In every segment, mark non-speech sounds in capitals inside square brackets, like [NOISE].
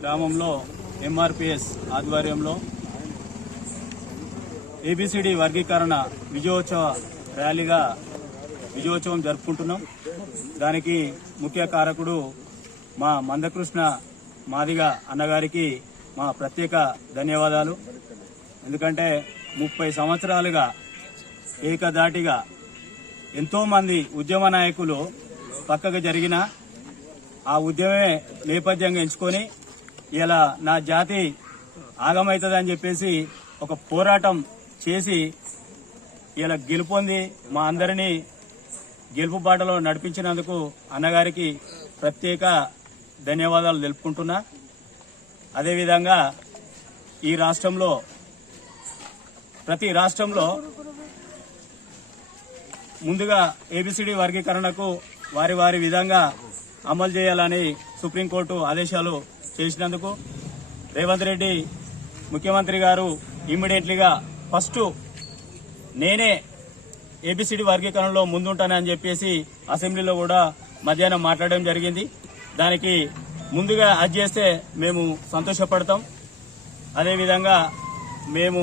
గ్రామంలో ఎంఆర్పిఎస్ ఆధ్వర్యంలో ఏబిసిడి వర్గీకరణ విజయోత్సవ ర్యాలీగా విజయోత్సవం జరుపుకుంటున్నాం. దానికి ముఖ్య కారకుడు మా మందకృష్ణ మాదిగ అన్నగారికి మా ప్రత్యేక ధన్యవాదాలు. ఎందుకంటే ముప్పై సంవత్సరాలుగా ఏకదాటిగా ఎంతోమంది ఉద్యమ నాయకులు పక్కకు జరిగిన ఆ ఉద్యమమే నేపథ్యంగా ఎంచుకొని ఇలా నా జాతి ఆగమవుతుందని చెప్పేసి ఒక పోరాటం చేసి ఇలా గెలుపొంది మా అందరినీ గెలుపు బాటలో నడిపించినందుకు అన్నగారికి ప్రత్యేక ధన్యవాదాలు తెలుపుకుంటున్నా. అదేవిధంగా ఈ రాష్ట్రంలో ప్రతి రాష్ట్రంలో ముందుగా ఏబిసిడి వర్గీకరణకు వారి వారి విధంగా అమలు చేయాలని సుప్రీంకోర్టు ఆదేశాలు చేసినందుకు రేవంత్ రెడ్డి ముఖ్యమంత్రి గారు ఇమ్మీడియట్లీగా ఫస్ట్ నేనే ఏబిసిడి వర్గీకరణలో ముందుంటానని చెప్పేసి అసెంబ్లీలో కూడా మధ్యాహ్నం మాట్లాడడం జరిగింది. దానికి ముందుగా అది చేస్తే మేము సంతోషపడతాం. అదేవిధంగా మేము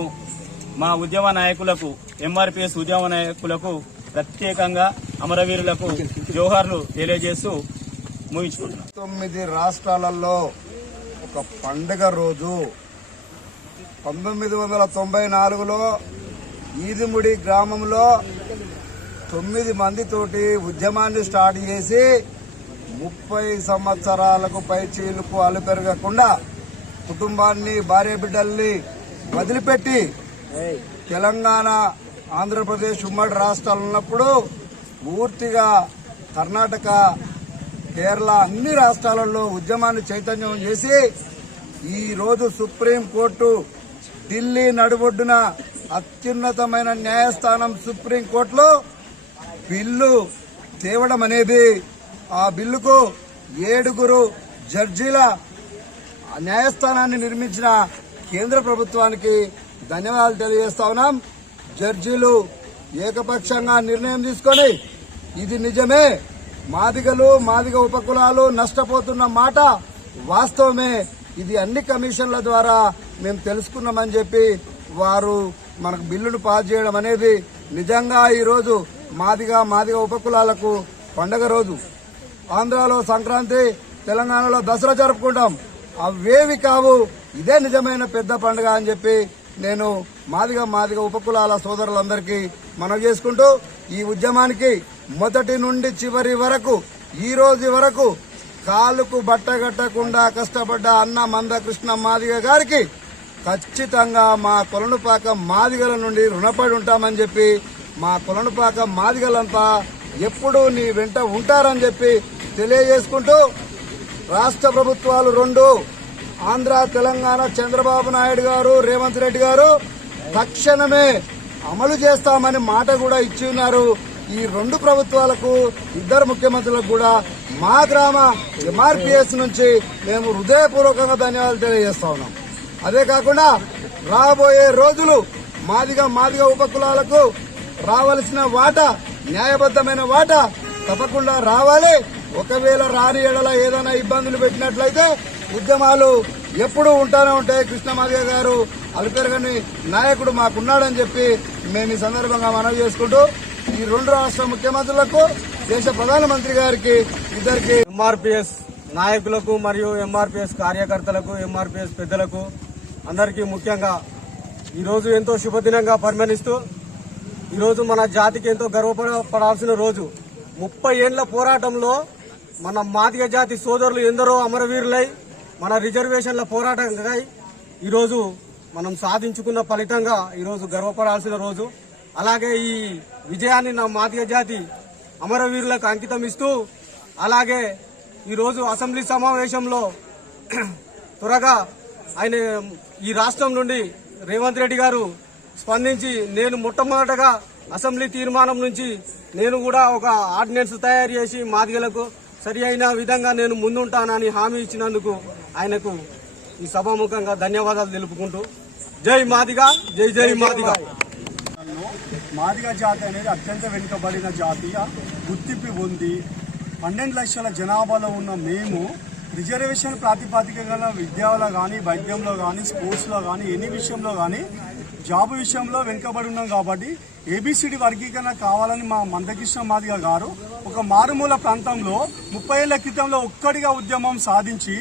మా ఉద్యమ నాయకులకు ఎంఆర్పిఎస్ ఉద్యమ నాయకులకు ప్రత్యేకంగా అమరవీరులకు జోహార్లు తెలియజేస్తూ ముగించుకుంటున్నాం. తొమ్మిది రాష్ట్రాలలో ఒక పండుగ రోజు. పంతొమ్మిది వందల తొంభై నాలుగులో ఈదిముడి గ్రామంలో తొమ్మిది మందితోటి ఉద్యమాన్ని స్టార్ట్ చేసి ముప్పై సంవత్సరాలకు పై చీలుకు అలుపెరగకుండా కుటుంబాన్ని భార్య బిడ్డల్ని వదిలిపెట్టి తెలంగాణ ఆంధ్రప్రదేశ్ ఉమ్మడి రాష్ట్రాలు ఉన్నప్పుడు పూర్తిగా కర్ణాటక కేరళ అన్ని రాష్ట్రాలలో ఉద్యమాన్ని చైతన్యం చేసి ఈ రోజు సుప్రీం కోర్టు ఢిల్లీ నడుబొడ్డున అత్యున్నతమైన న్యాయస్థానం సుప్రీం కోర్టులో బిల్లు తేవడం అనేది ఆ బిల్లుకు ఏడుగురు జడ్జీల న్యాయస్థానాన్ని నిర్మించిన కేంద్ర ప్రభుత్వానికి ధన్యవాదాలు తెలియజేస్తా ఉన్నాం. జడ్జీలు ఏకపక్షంగా నిర్ణయం తీసుకొని ఇది నిజమే మాదిగలు మాదిగ ఉపకులాలు నష్టపోతున్న మాట వాస్తవమే. ఇది అన్ని కమిషన్ల ద్వారా మేము తెలుసుకున్నామని చెప్పి వారు మనకు బిల్లును పాస్ చేయడం అనేది నిజంగా ఈరోజు మాదిగా మాదిగ మాదిగ ఉపకులాలకు పండగ రోజు. ఆంధ్రాలో సంక్రాంతి తెలంగాణలో దసరా జరుపుకుంటాం. అవేవి కావు ఇదే నిజమైన పెద్ద పండుగ అని చెప్పి నేను మాదిగ మాదిగ ఉపకులాల సోదరులందరికీ మనం చేసుకుంటూ ఈ ఉద్యమానికి మొదటి నుండి చివరి వరకు ఈ రోజు వరకు కాలుకు బట్టగట్టకుండా కష్టపడ్డ అన్న మందకృష్ణ మాదిగ గారికి ఖచ్చితంగా మా కొలనుపాక మాదిగల నుండి రుణపడి ఉంటామని చెప్పి మా కొలనుపాక మాదిగలంతా ఎప్పుడూ నీ వెంట ఉంటారని చెప్పి తెలియజేసుకుంటూ రాష్ట్ర ప్రభుత్వాలు రెండు ఆంధ్ర తెలంగాణ చంద్రబాబు నాయుడు గారు రేవంత్ రెడ్డి గారు తక్షణమే అమలు చేస్తామని మాట కూడా ఇచ్చి ఉన్నారు ఈ రెండు ప్రభుత్వాలకు ఇద్దరు ముఖ్యమంత్రులకు కూడా మా గ్రామ ఎంఆర్పీఎస్ నుంచి మేము హృదయపూర్వకంగా ధన్యవాదాలు తెలియజేస్తా ఉన్నాం. అదే కాకుండా రాబోయే రోజులు మాదిగా మాదిగా ఉపకులాలకు రావలసిన వాటా న్యాయబద్దమైన వాటా తప్పకుండా రావాలి. ఒకవేళ రాని ఎడల ఏదైనా ఇబ్బందులు పెట్టినట్లయితే ఉద్యమాలు ఎప్పుడూ ఉంటానే ఉంటాయి. కృష్ణమాదిగ గారు అలిపెరగని నాయకుడు మాకున్నాడని చెప్పి మేము ఈ సందర్భంగా మనవి చేసుకుంటూ ఈ రెండు రాష్ట్ర ముఖ్యమంత్రులకు దేశ ప్రధానమంత్రి గారికి ఇద్దరికి ఎంఆర్పిఎస్ నాయకులకు మరియు ఎంఆర్పీఎస్ కార్యకర్తలకు ఎంఆర్పిఎస్ పెద్దలకు అందరికీ ముఖ్యంగా ఈరోజు ఎంతో శుభదినంగా పరిగణిస్తూ ఈరోజు మన జాతికి ఎంతో గర్వపడాల్సిన రోజు. ముప్పై ఏండ్ల పోరాటంలో మన మాదిగ జాతి సోదరులు ఎందరో అమరవీరులై మన రిజర్వేషన్ల పోరాటంగా ఈరోజు మనం సాధించుకున్న ఫలితంగా ఈరోజు గర్వపడాల్సిన రోజు. అలాగే ఈ విజయాన్ని నా మాదిగ జాతి అమరవీరులకు అంకితం ఇస్తూ అలాగే ఈరోజు అసెంబ్లీ సమావేశంలో [CLEARS THROAT] త్వరగా ఆయన ఈ రాష్ట్రం నుండి రేవంత్ రెడ్డి గారు స్పందించి నేను మొట్టమొదటగా అసెంబ్లీ తీర్మానం నుంచి నేను కూడా ఒక ఆర్డినెన్స్ తయారు చేసి మాదిగలకు సరి అయిన విధంగా నేను ముందుంటానని హామీ ఇచ్చినందుకు ఆయనకు ఈ సభాముఖంగా ధన్యవాదాలు తెలుపుకుంటూ జై మాదిగా జై జై మాదిగా. మాదిగ. జాతి అనేది అత్యంత వెనుకబడిన జాతిగా గుర్తింపు పొంది పన్నెండు లక్షల జనాభాలో ఉన్న మేము రిజర్వేషన్ ప్రాతిపదికగా విద్యలో కానీ వైద్యంలో కానీ స్పోర్ట్స్లో కానీ ఎన్ని విషయంలో కానీ జాబ్ విషయంలో వెనుకబడి ఉన్నాం కాబట్టి ఏబిసిడి వర్గీకరణ కావాలని మా మందకృష్ణ మాదిగ గారు ఒక మారుమూల ప్రాంతంలో ముప్పై ఏళ్ళ క్రితంలో ఒక్కడిగా ఉద్యమం సాధించి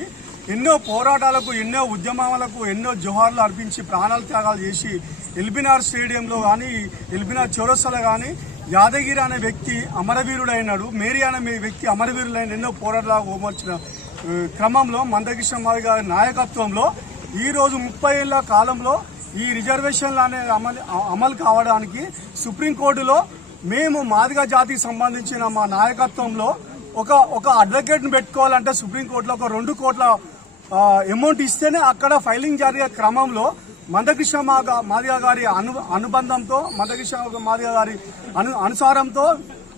ఎన్నో పోరాటాలకు ఎన్నో ఉద్యమాలకు ఎన్నో జోహార్లు అర్పించి ప్రాణాలు త్యాగాలు చేసి ఎల్బినార్ స్టేడియంలో కానీ ఎల్బినార్ చౌరస్సలో కానీ యాదగిరి అనే వ్యక్తి అమరవీరుడైనాడు. మేరీ అనే వ్యక్తి అమరవీరులైన ఎన్నో పోరాటాలకు ఓమర్చిన క్రమంలో మందకృష్ణ మాది గారి నాయకత్వంలో ఈ రోజు ముప్పై ఏళ్ళ కాలంలో ఈ రిజర్వేషన్లు అనేది అమలు అమలు కావడానికి సుప్రీంకోర్టులో మేము మాదిగ జాతికి సంబంధించిన మా నాయకత్వంలో ఒక ఒక అడ్వకేట్ని పెట్టుకోవాలంటే సుప్రీంకోర్టులో ఒక రెండు కోట్ల అమౌంట్ ఇస్తేనే అక్కడ ఫైలింగ్ జరిగే క్రమంలో మందకృష్ణ మాగా మాదిగ గారి అను అనుబంధంతో మందకృష్ణ మాదిగ గారి అను అనుసారంతో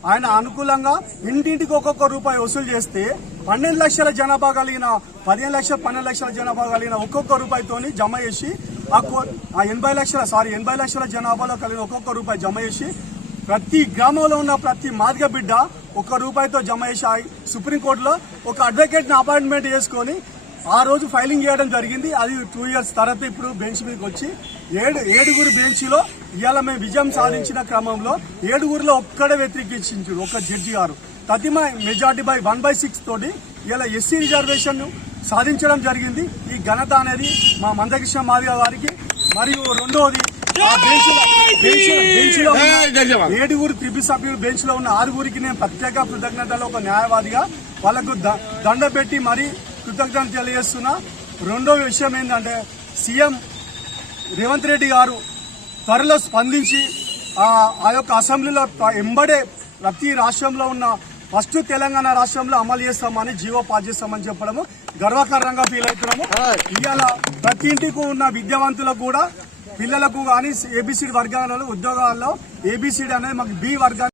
ఆయన అనుకూలంగా ఇంటింటికి ఒక్కొక్క రూపాయి వసూలు చేస్తే పన్నెండు లక్షల జనాభా కలిగిన పదిహేను లక్షల పన్నెండు లక్షల జనాభా కలిగిన ఒక్కొక్క రూపాయితోని జమ చేసి ఆ కో- ఆ ఎనభై లక్షల సారీ ఎనభై లక్షల జనాభాలో కలిగిన ఒక్కొక్క రూపాయి జమ చేసి ప్రతి గ్రామంలో ఉన్న ప్రతి మాదిగ బిడ్డ ఒక్క రూపాయితో జమ చేసి ఆ సుప్రీంకోర్టులో ఒక అడ్వకేట్ని అపాయింట్మెంట్ చేసుకొని ఆ రోజు ఫైలింగ్ చేయడం జరిగింది. అది టూ ఇయర్స్ తర్వాత ఇప్పుడు బెంచ్ మీదకి వచ్చి ఏడు ఏడుగురు బెంచ్లో ఇవాళ మేము విజయం సాధించిన క్రమంలో ఏడుగురిలో ఒక్కడే వ్యతిరేకించారు ఒక జడ్జి గారు. తదిమ majority by one by six తోటి ఇలా ఎస్సీ రిజర్వేషన్ సాధించడం జరిగింది. ఈ ఘనత అనేది మా మందకృష్ణ మాదిగ గారికి మరియు ఉన్న ఏడుగురు త్రిపి సభ్యులు బెంచ్లో ఉన్న ఆరుగురికి నేను ప్రత్యేక కృతజ్ఞతలు. ఒక న్యాయవాదిగా వాళ్ళకు దండ పెట్టి మరీ కృతజ్ఞత తెలియజేస్తున్నా. రెండో విషయం ఏంటంటే సీఎం రేవంత్ రెడ్డి గారు త్వరలో స్పందించి ఆ యొక్క అసెంబ్లీలో ఎంబడే ప్రతి రాష్ట్రంలో ఉన్న ఫస్ట్ తెలంగాణ రాష్ట్రంలో అమలు చేస్తామని జీవో పాస్ చేస్తామని చెప్పడము గర్వకారణంగా ఫీల్ అవుతున్నాము. ఇవాళ ప్రతి ఇంటికి ఉన్న విద్యావంతులకు కూడా పిల్లలకు కానీ ఏబిసిడి వర్గాలలో ఉద్యోగాల్లో ఏబిసిడి అనేది మాకు బి వర్గాన్ని